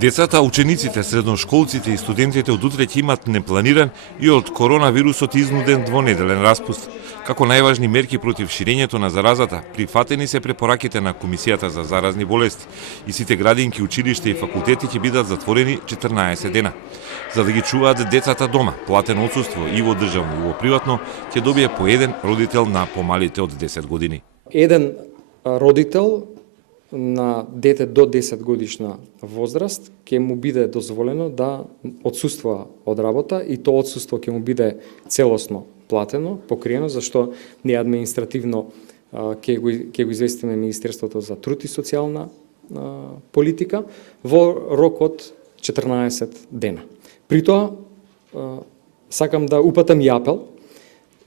Децата, учениците, средношколците и студентите од утре ќе имат непланиран и од коронавирусот изнуден двонеделен распуст. Како најважни мерки против ширењето на заразата, прифатени се препораките на Комисијата за заразни болести и сите градинки, училишта и факултети ќе бидат затворени 14 дена. За да ги чуваат децата дома, платено отсуство и во државно и во приватно, ќе добие по еден родител на помалите од 10 години. Еден родител на дете до 10 годишна возраст ќе му биде дозволено да отсуствува од работа и тоа отсуство ќе му биде целосно платено, покриено, зашто не административно ќе го известиме Министерството за труд и социјална политика во рок од 14 дена. При тоа сакам да упатам и апел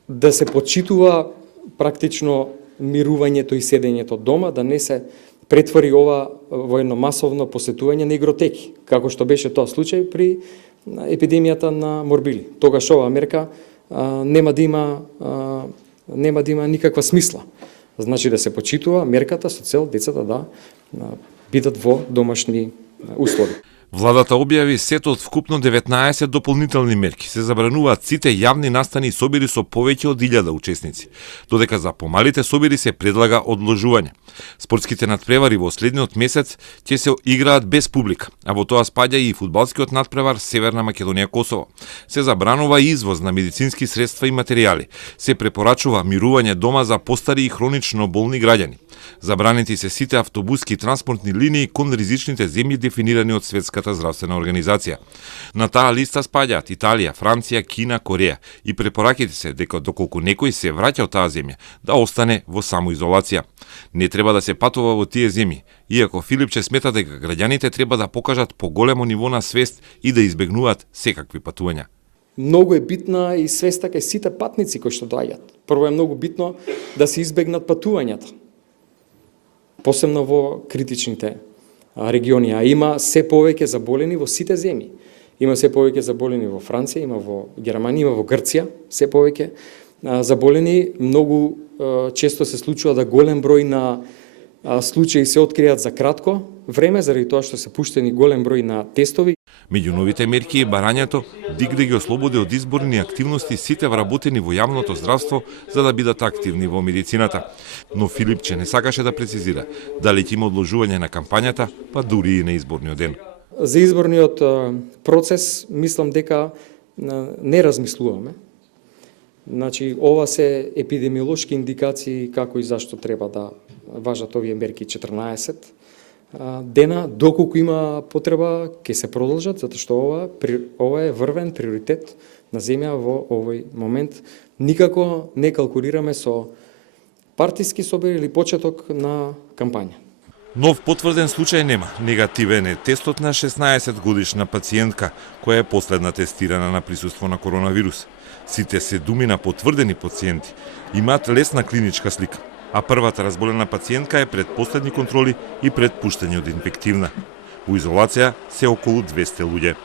да се почитува практично мирувањето и седењето дома, да не се претвори ова во едно масовно посетување на игротеки, како што беше тоа случај при епидемијата на морбили. Тогаш ова мерка нема да има никаква смисла. Значи да се почитува мерката со цел децата да бидат во домашни услови. Владата објави сет од вкупно 19 дополнителни мерки. Се забрануваат сите јавни настани и собири со повеќе од 1000 учесници, додека за помалите собири се предлага одложување. Спортските надпревари во следниот месец ќе се играат без публика, а во тоа спаѓа и фудбалскиот надпревар Северна Македонија-Косово. Се забранува извоз на медицински средства и материјали. Се препорачува мирување дома за постари и хронично болни граѓани. Забранети се сите автобуски и транспортни линии кон ризичните земји дефинирани од Светската здравствена организација. На таа листа спаѓаат Италија, Франција, Кина, Кореја и препораките се дека доколку некој се враќа од таа земја, да остане во самоизолација. Не треба да се патува во тие земји, иако Филипче смета дека граѓаните треба да покажат поголемо ниво на свест и да избегнуваат секакви патувања. Многу е битна и свеста кај сите патници кои што доаѓаат. Прво е многу битно да се избегнат патувањата, посебно во критичните региони, а има се повеќе заболени во сите земји. Има се повеќе заболени во Франција, има во Германија, има во Грција, се повеќе заболени. Многу често се случува да голем број на случаи се откријат за кратко време, заради тоа што се пуштени голем број на тестови. Меѓу новите мерки е барањето ДИК да ги ослободи од изборни активности сите вработени во јавното здравство за да бидат активни во медицината. Но Филипче не сакаше да прецизира дали ќе има одложување на кампањата, па дури и на изборниот ден. За изборниот процес мислам дека не размислуваме. Значи, ова се епидемиолошки индикации како и зашто треба да важат овие мерки 14 дена, доколку има потреба ќе се продолжат, затоа што ова е врвен приоритет на земја во овој момент. Никако не калкулираме со партиски собир или почеток на кампања. Нов потврден случај нема. Негативен е тестот на 16 годишна пациентка, која е последна тестирана на присуство на коронавирус. Сите 7 потврдени пациенти имаат лесна клиничка слика, а првата разболена пациентка е пред последни контроли и пред пуштање од инфективна. Во изолација се околу 200 луѓе.